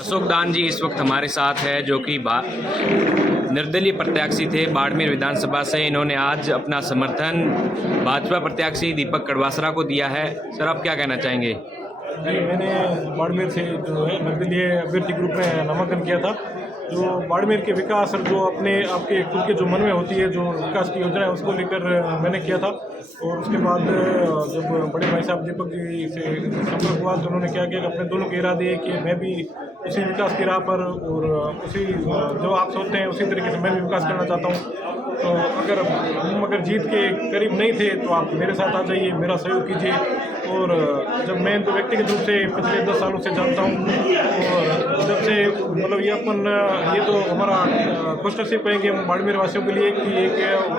अशोक दान जी इस वक्त हमारे साथ है, जो कि निर्दलीय प्रत्याशी थे बाड़मेर विधानसभा से। इन्होंने आज अपना समर्थन भाजपा प्रत्याशी दीपक कड़वासरा को दिया है। सर, आप क्या कहना चाहेंगे? जी, मैंने बाड़मेर से जो है निर्दलीय अभ्यर्थी के रूप में नामांकन किया था। जो बाड़मेर के विकास और जो अपने आपके खुद के जो मन में होती है जो विकास की योजना है उसको लेकर मैंने किया था। और उसके बाद जब बड़े भाई साहब दीपक जी से संपर्क हुआ तो उन्होंने क्या किया कि अपने दोनों के इरादे कि मैं भी उसी विकास की राह पर और उसी जो आप सोचते हैं उसी तरीके से मैं भी विकास करना चाहता हूँ। तो अगर जीत के करीब नहीं थे तो आप मेरे साथ आ जाइए, मेरा सहयोग कीजिए। और जब मैं तो व्यक्तिगत रूप से पिछले 10 सालों से जानता हूँ और जब से मतलब ये तो हमारा खुशनसीब कहेंगे हम बाड़मेर वासियों के लिए कि एक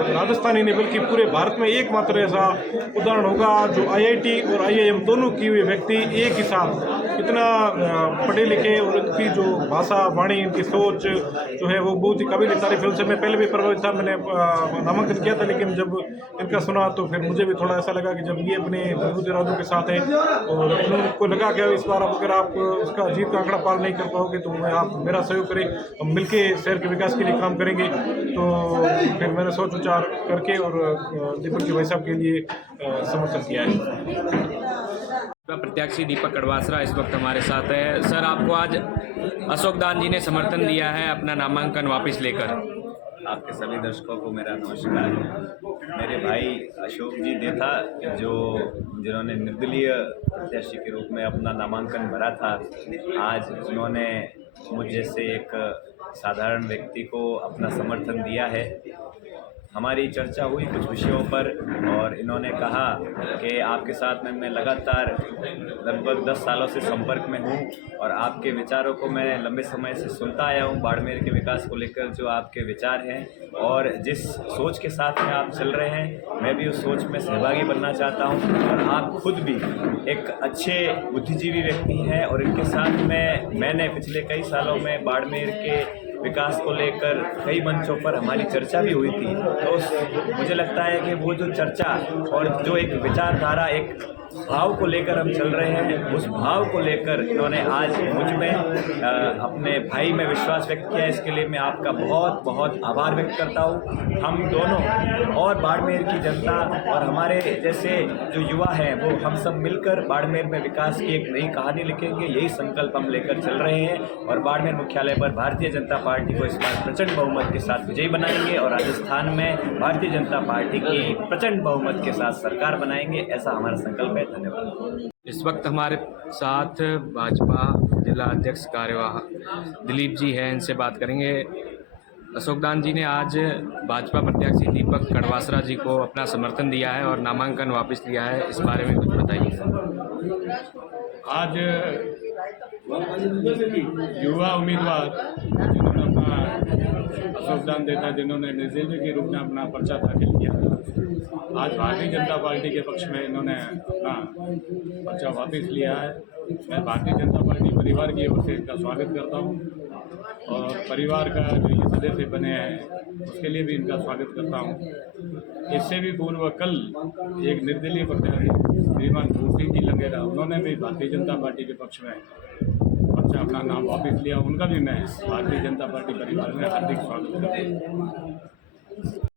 राजस्थान ही नहीं बल्कि पूरे भारत में एकमात्र ऐसा उदाहरण होगा जो IIT और IIM दोनों किए हुए व्यक्ति एक ही साथ इतना पढ़े लिखे और इनकी जो भाषा वाणी इनकी सोच जो है वो बहुत ही काबिल तारीफ है। उनसे मैं पहले भी प्रभावित था, मैंने नामांकन किया था, लेकिन जब इनका सुना तो फिर मुझे भी थोड़ा ऐसा लगा कि जब ये अपने मजबूत इरादों के साथ है और उनको लगा कि इस बार अगर आप उसका जीत का आंकड़ा पार नहीं कर पाओगे तो आप मेरा सहयोग करें, हम मिलके शहर के विकास के लिए काम करेंगे। तो फिर मैंने सोच विचार करके और दीपक जी भाई साहब के लिए समर्थन किया है। प्रत्याशी दीपक कड़वासरा इस वक्त हमारे साथ है। सर, आपको आज अशोक दान जी ने समर्थन दिया है अपना नामांकन वापस लेकर। आपके सभी दर्शकों को मेरा नमस्कार। मेरे भाई अशोक जी देथा जिन्होंने निर्दलीय प्रत्याशी के रूप में अपना नामांकन भरा था, आज उन्होंने मुझ जैसे एक साधारण व्यक्ति को अपना समर्थन दिया है। हमारी चर्चा हुई कुछ विषयों पर और इन्होंने कहा कि आपके साथ में मैं लगातार लगभग 10 सालों से संपर्क में हूं और आपके विचारों को मैं लंबे समय से सुनता आया हूं। बाड़मेर के विकास को लेकर जो आपके विचार हैं और जिस सोच के साथ में आप चल रहे हैं, मैं भी उस सोच में सहभागी बनना चाहता हूं। और आप खुद भी एक अच्छे बुद्धिजीवी व्यक्ति हैं और इनके साथ में मैंने पिछले कई सालों में बाड़मेर के विकास को लेकर कई मंचों पर हमारी चर्चा भी हुई थी। तो मुझे लगता है कि वो जो चर्चा और जो एक विचारधारा, एक भाव को लेकर हम चल रहे हैं, उस भाव को लेकर इन्होंने आज मुझ में अपने भाई में विश्वास व्यक्त किया। इसके लिए मैं आपका बहुत बहुत आभार व्यक्त करता हूँ। हम दोनों और बाड़मेर की जनता और हमारे जैसे जो युवा हैं वो हम सब मिलकर बाड़मेर में विकास की एक नई कहानी लिखेंगे। यही संकल्प हम लेकर चल रहे हैं और बाड़मेर मुख्यालय पर भारतीय जनता पार्टी को इस बार प्रचंड बहुमत के साथ विजयी बनाएंगे और राजस्थान में भारतीय जनता पार्टी की प्रचंड बहुमत के साथ सरकार बनाएंगे, ऐसा हमारा संकल्प है। धन्यवाद। इस वक्त हमारे साथ भाजपा जिला अध्यक्ष कार्यवाहक दिलीप जी हैं, इनसे बात करेंगे। अशोक दान जी ने आज भाजपा प्रत्याशी दीपक कड़वासरा जी को अपना समर्थन दिया है और नामांकन वापस लिया है, इस बारे में कुछ बताइए। आज युवा उम्मीदवार जिन्होंने अपना अशोक दान देता जिन्होंने निर्दलीय के रूप में अपना पर्चा दाखिल किया, आज भारतीय जनता पार्टी के पक्ष में इन्होंने अपना पर्चा वापस लिया है। मैं भारतीय जनता पार्टी परिवार की ओर से इनका स्वागत करता हूं और परिवार का जो ये सदस्य बने हैं उसके लिए भी इनका स्वागत करता हूं। इससे भी पूर्व कल एक निर्दलीय प्रत्याशी श्रीमान भूप सिंह जी लगेरा, उन्होंने भी भारतीय जनता पार्टी के पक्ष में पर्चा अपना नाम वापस लिया। उनका भी मैं भारतीय जनता पार्टी परिवार में हार्दिक स्वागत करता हूँ।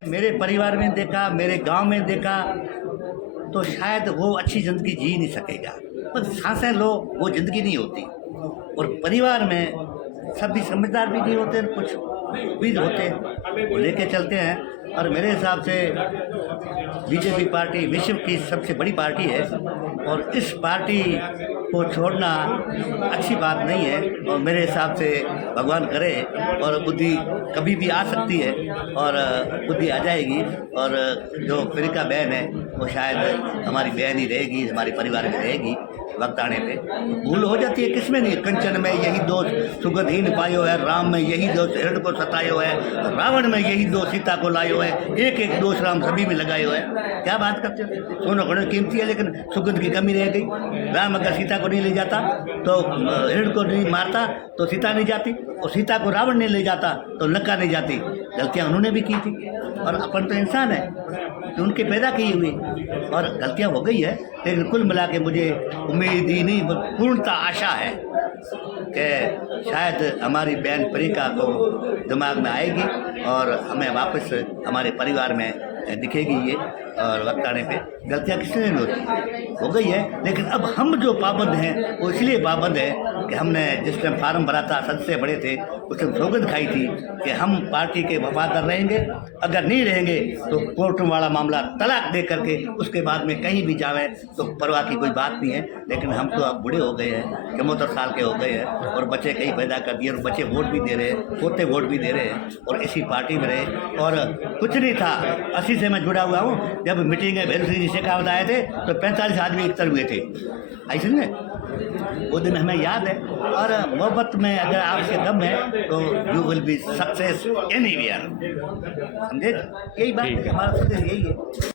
मेरे परिवार में देखा, मेरे गांव में देखा तो शायद वो अच्छी ज़िंदगी जी नहीं सकेगा, पर सांसें लो वो ज़िंदगी नहीं होती। और परिवार में सब भी समझदार भी नहीं होते, कुछ भी होते वो लेके चलते हैं। और मेरे हिसाब से बीजेपी पार्टी विश्व की सबसे बड़ी पार्टी है और इस पार्टी को छोड़ना अच्छी बात नहीं है। और मेरे हिसाब से भगवान करे और बुद्धि कभी भी आ सकती है और बुद्धि आ जाएगी और जो प्रियंका बहन है वो शायद हमारी बहन ही रहेगी, हमारे परिवार में रहेगी। वक्त आने पे भूल हो जाती है, किसमें नहीं। कंचन में यही दोष सुगंधहीन पायो है, राम में यही दोष हृदय को सतायो है, रावण में यही दोष सीता को लायो है, एक एक दोष राम सभी में लगायो है। क्या बात करते हो, सोना घोड़ा कीमती है लेकिन सुगंध की कमी रह गई। राम अगर सीता को नहीं ले जाता तो हृदय को नहीं मारता तो सीता नहीं जाती, और सीता को रावण नहीं ले जाता तो लंका नहीं जाती। गलतियाँ उन्होंने भी की थी और अपन तो इंसान है तो उनके पैदा की हुई और गलतियाँ हो गई है, लेकिन कुल मिला के मुझे उम्मीद ही नहीं पूर्णता आशा है कि शायद हमारी बहन प्रियंका को दिमाग में आएगी और हमें वापस हमारे परिवार में दिखेगी ये। और वक्त आने पे गलतियाँ किसी ने नहीं होती, हो गई है। लेकिन अब हम जो पाबंद हैं वो इसलिए पाबंद है कि हमने जिस टाइम फार्म भरा था, सबसे बड़े थे, उस टाइम सौगंध खाई थी कि हम पार्टी के वफादार रहेंगे, अगर नहीं रहेंगे तो कोर्ट वाला मामला तलाक दे करके उसके बाद में कहीं भी जावे तो परवाह की कोई बात नहीं है। लेकिन हम तो अब बूढ़े हो गए हैं, 74 साल के हो गए हैं और बच्चे कहीं पैदा कर दिए और बच्चे वोट भी दे रहे हैं, पोते वोट भी दे रहे हैं और इसी पार्टी में रहे। और कुछ नहीं था, 80 से मैं जुड़ा हुआ हूँ। जब मीटिंग में भैरू सिंह जी शेखावत आए थे तो 45 आदमी इकट्ठे हुए थे, ऐसे नहीं, वो दिन हमें याद है। और मोहब्बत में अगर आपके दम है तो you will be success anywhere, समझे? यही बात है, हमारा संदेश यही है।